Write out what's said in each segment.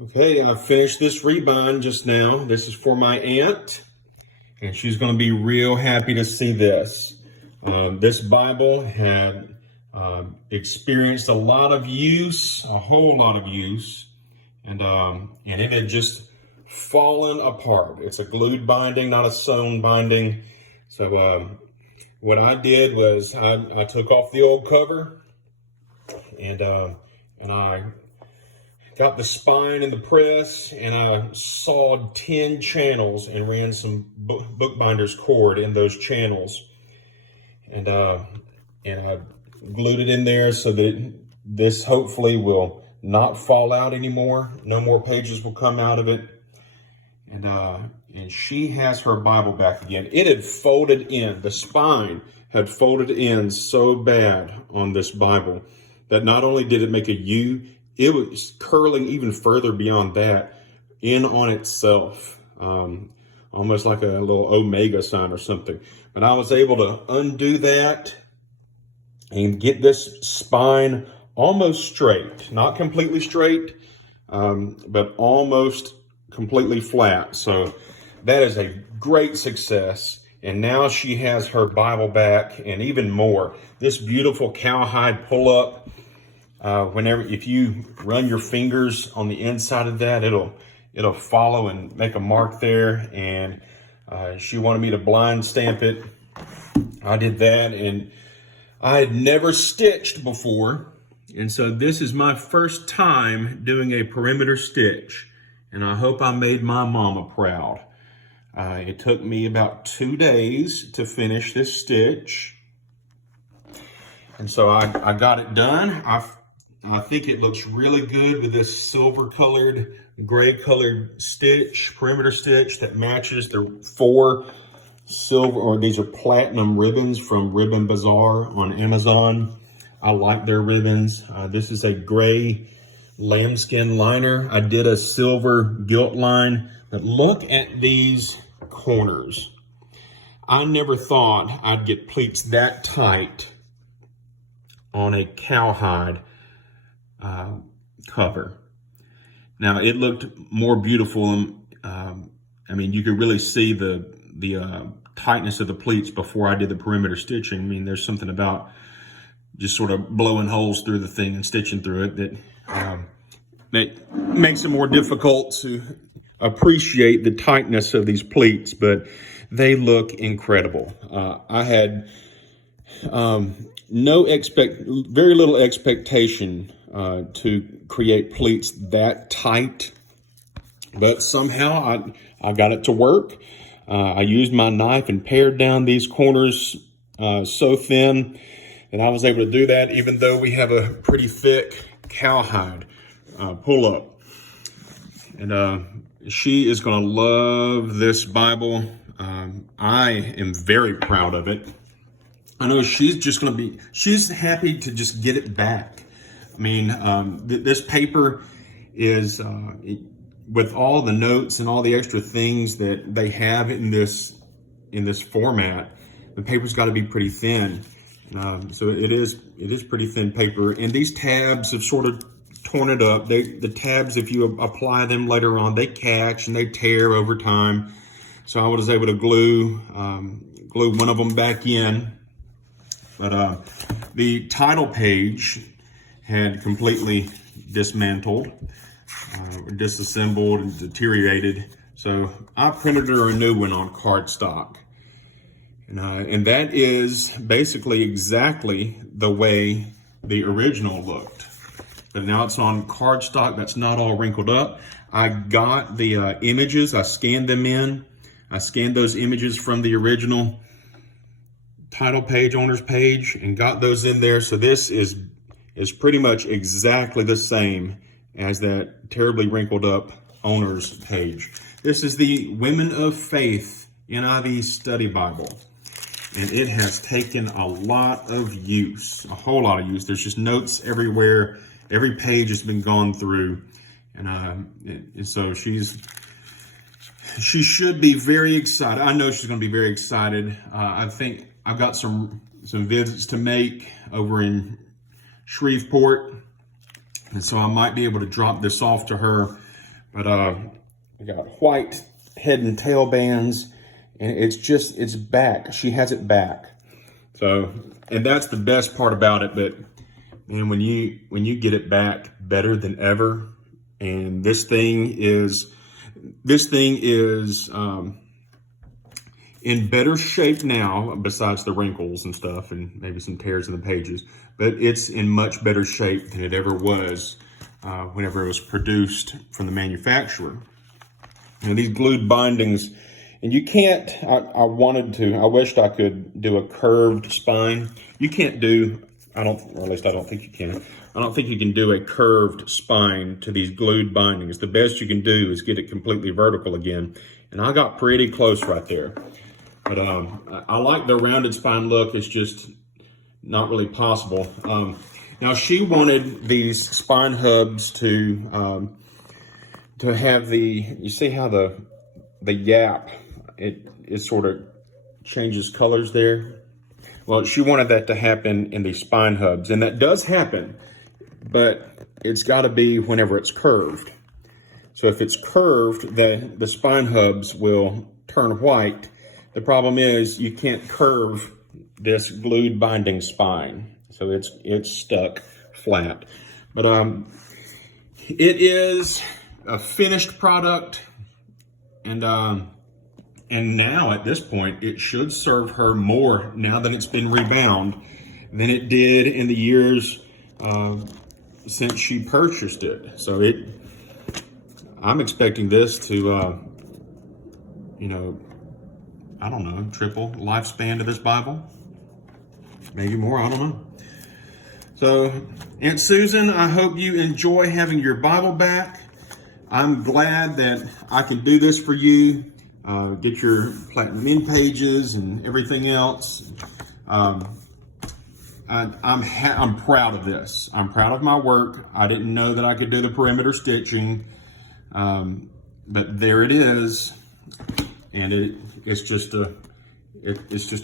Okay, I finished this rebind just now. This is for my aunt, and she's going to be real happy to see this. This Bible had experienced a lot of use, a whole lot of use, and it had just fallen apart. It's a glued binding, not a sewn binding. So what I did was I took off the old cover, and I got the spine in the press, and I sawed 10 channels and ran some bookbinder's cord in those channels. And I glued it in there so that this hopefully will not fall out anymore. No more pages will come out of it. And she has her Bible back again. It had folded in. The spine had folded in so bad on this Bible that not only did it make a U, it was curling even further beyond that in on itself, almost like a little omega sign or something. But I was able to undo that and get this spine almost straight, not completely straight, but almost completely flat. So that is a great success. And now she has her Bible back, and even more. This beautiful Cowhide Pullup. If you run your fingers on the inside of that, it'll follow and make a mark there. And she wanted me to blind stamp it. I did that, and I had never stitched before, and so this is my first time doing a perimeter stitch, and I hope I made my mama proud. It took me about 2 days to finish this stitch, and so I got it done. I think it looks really good with this silver colored, gray colored stitch, perimeter stitch that matches the 4 silver, or these are platinum ribbons from Ribbon Bazaar on Amazon. I like their ribbons. This is a gray lambskin liner. I did a silver gilt line, but look at these corners. I never thought I'd get pleats that tight on a cowhide cover. Now it looked more beautiful. You could really see the tightness of the pleats before I did the perimeter stitching. I mean, there's something about just sort of blowing holes through the thing and stitching through it that makes it more difficult to appreciate the tightness of these pleats, but they look incredible. I had very little expectation to create pleats that tight, but somehow I got it to work. I used my knife and pared down these corners so thin that I was able to do that, even though we have a pretty thick cowhide pull-up. And she is going to love this Bible. I am very proud of it. I know she's happy to just get it back. I mean, this paper is, with all the notes and all the extra things that they have in this format, the paper's got to be pretty thin. So it is pretty thin paper. And these tabs have sort of torn it up. The tabs, if you apply them later on, they catch and they tear over time. So I was able to glue one of them back in. But the title page had completely dismantled, disassembled, and deteriorated. So I printed her a new one on cardstock. And that is basically exactly the way the original looked. But now it's on cardstock that's not all wrinkled up. I got the images, I scanned them in. I scanned those images from the original title page, owner's page, and got those in there. So this is pretty much exactly the same as that terribly wrinkled up owner's page. This is the Women of Faith NIV Study Bible. And it has taken a lot of use, a whole lot of use. There's just notes everywhere. Every page has been gone through. And so she should be very excited. I know she's going to be very excited. I think I've got some visits to make over in Shreveport. And so I might be able to drop this off to her But we got white head and tail bands, and it's back. She has it back. So, and that's the best part about it. But man, when you get it back better than ever, and this thing is in better shape now, besides the wrinkles and stuff and maybe some tears in the pages, but it's in much better shape than it ever was whenever it was produced from the manufacturer. And these glued bindings, and you can't, I wished I could do a curved spine. You can't do, or at least I don't think you can. I don't think you can do a curved spine to these glued bindings. The best you can do is get it completely vertical again. And I got pretty close right there. But I like the rounded spine look. It's just not really possible. Now she wanted these spine hubs to have you see how the gap, it sort of changes colors there? Well, she wanted that to happen in these spine hubs, and that does happen, but it's got to be whenever it's curved. So if it's curved, the spine hubs will turn white. The problem is you can't curve this glued binding spine, so it's stuck flat. But it is a finished product, and now at this point it should serve her more now that it's been rebound than it did in the years since she purchased it. So I'm expecting this to I don't know, triple lifespan to this Bible. Maybe more, I don't know. So, Aunt Susan, I hope you enjoy having your Bible back. I'm glad that I can do this for you. Get your platinum Endpages and everything else. I'm proud of this. I'm proud of my work. I didn't know that I could do the perimeter stitching, but there it is. And it's just a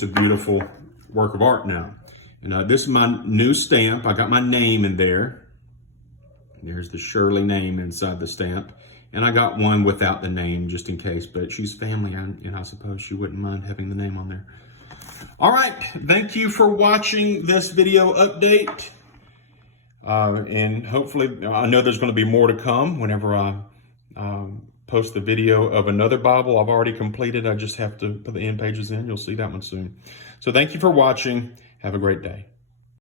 beautiful work of art now. And this is my new stamp. I got my name in there. There's the Shirley name inside the stamp. And I got one without the name just in case, but she's family, and I suppose she wouldn't mind having the name on there. All right, thank you for watching this video update. And hopefully, I know there's going to be more to come whenever I post the video of another Bible I've already completed. I just have to put the end pages in. You'll see that one soon. So thank you for watching. Have a great day.